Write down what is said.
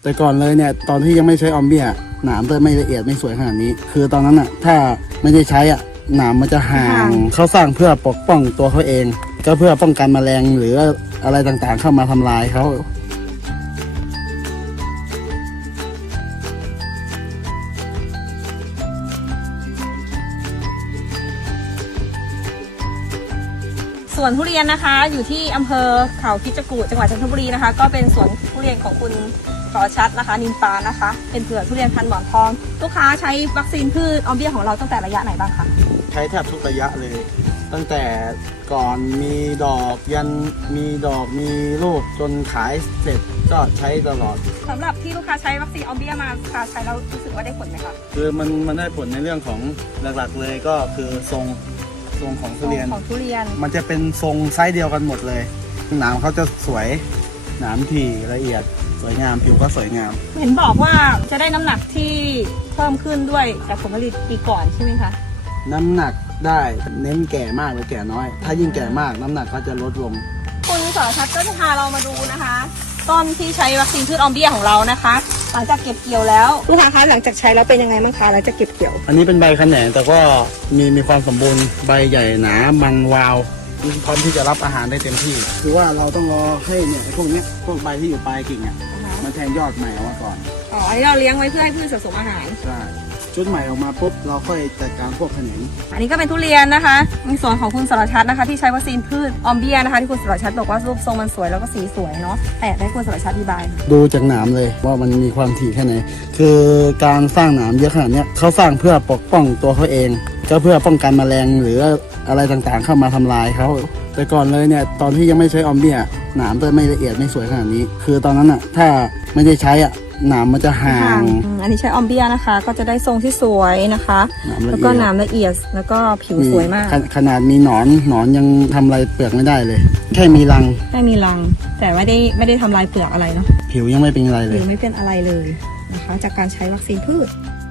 แต่ก่อนเลยเนี่ยตอนที่ยังไม่ใช้ออมเบียหนามจะไม่ละเอียดไม่สวยขนาดนี้คือตอนนั้นอ่ะถ้าไม่ได้ใช้อ่ะหนามมันจะห่างเขาสร้างเพื่อปกป้องตัวเขาเองก็เพื่อป้องกันแมลงหรืออะไรต่างๆเข้ามาทำลายเขาสวนทุเรียนนะคะอยู่ที่อำเภอเขาคิดจกูฏจังหวัดจันทบุรีนะคะก็เป็นสวนทุเรียนของคุณสรชัดนะคะนินปานะคะเป็นเผือกทุเรียนพันธุ์หมอนทองลูกค้าใช้วัคซีนพืชออมเบียของเราตั้งแต่ระยะไหนบ้างคะใช้แทบทุกระยะเลยตั้งแต่ก่อนมีดอกยันมีดอกมีลูกจนขายเสร็จก็ใช้ตลอดสำหรับที่ลูกค้าใช้วัคซีนออมเบียมาใช้แล้วรู้สึกว่าได้ผลไหมคะคือมันได้ผลในเรื่องของหลักๆเลยก็คือทรงของทุเรียนมันจะเป็นทรงไซส์เดียวกันหมดเลยหนามเขาจะสวยหนามถี่ละเอียดสวยงามผิวก็สวยงามเห็นบอกว่าจะได้น้ำหนักที่เพิ่มขึ้นด้วยจากผลผลิตปีก่อนใช่ไหมคะน้ำหนักได้เน้นแก่มากหรือแก่น้อยถ้ายิ่งแก่มากน้ำหนักก็จะลดลงคุณสรชัดก็จะพาเรามาดูนะคะต้นที่ใช้วัคซีนพืชออมเบียของเรานะคะหลังจากเก็บเกี่ยวแล้วลูกค้าคะหลังจากใช้แล้วเป็นยังไงบ้างคะหลังจากเก็บเกี่ยวอันนี้เป็นใบแขนงแต่ก็มีความสมบูรณ์ใบใหญ่หนามันวาวพร้อมที่จะรับอาหารได้เต็มที่คือว่าเราต้องรอให้เนี่ยพวกนี้พวกใบที่อยู่ปลายกิ่งอ่ะมันแทงยอดใหม่ออกมาก่อนอ๋ออันนี้เราเลี้ยงไว้เพื่อให้พืชสะสมอาหารใช่ชุดใหม่ออกมาปุ๊บเราค่อยจัดการพวกแขนงอันนี้ก็เป็นทุเรียนนะคะในส่วนของคุณสรชัดนะคะที่ใช้วัคซีนพืชออมเบียนะคะที่คุณสรชัดบอกว่ารูปทรงมันสวยแล้วก็สีสวยเนาะแต่ได้คุณสรชัดอธิบายดูจากหนามเลยว่ามันมีความถี่แค่ไหนคือการสร้างหนามเยอะขนาดนี้เขาสร้างเพื่อปกป้องตัวเขาเองก็เพื่อป้องกันแมลงหรืออะไรต่างๆเข้ามาทำลายเขาแต่ก่อนเลยเนี่ยตอนที่ยังไม่ใช้ออมเบียหนามจะไม่ละเอียดไม่สวยขนาดนี้คือตอนนั้นอ่ะถ้าไม่ได้ใช้อ่ะหนามมันจะห่างอันนี้ใช้ออมเบียนะคะก็จะได้ทรงที่สวยนะคะแล้วก็หนามละเอียดแล้วก็ผิวสวยมากขนาดมีหนอนยังทำลายเปลือกไม่ได้เลยแค่มีรังแต่ไม่ได้ทำลายเปลือกอะไรเนาะผิวยังไม่เป็นอะไรเลยผิวไม่เป็นอะไรเลยนะคะจากการใช้วัคซีนพืช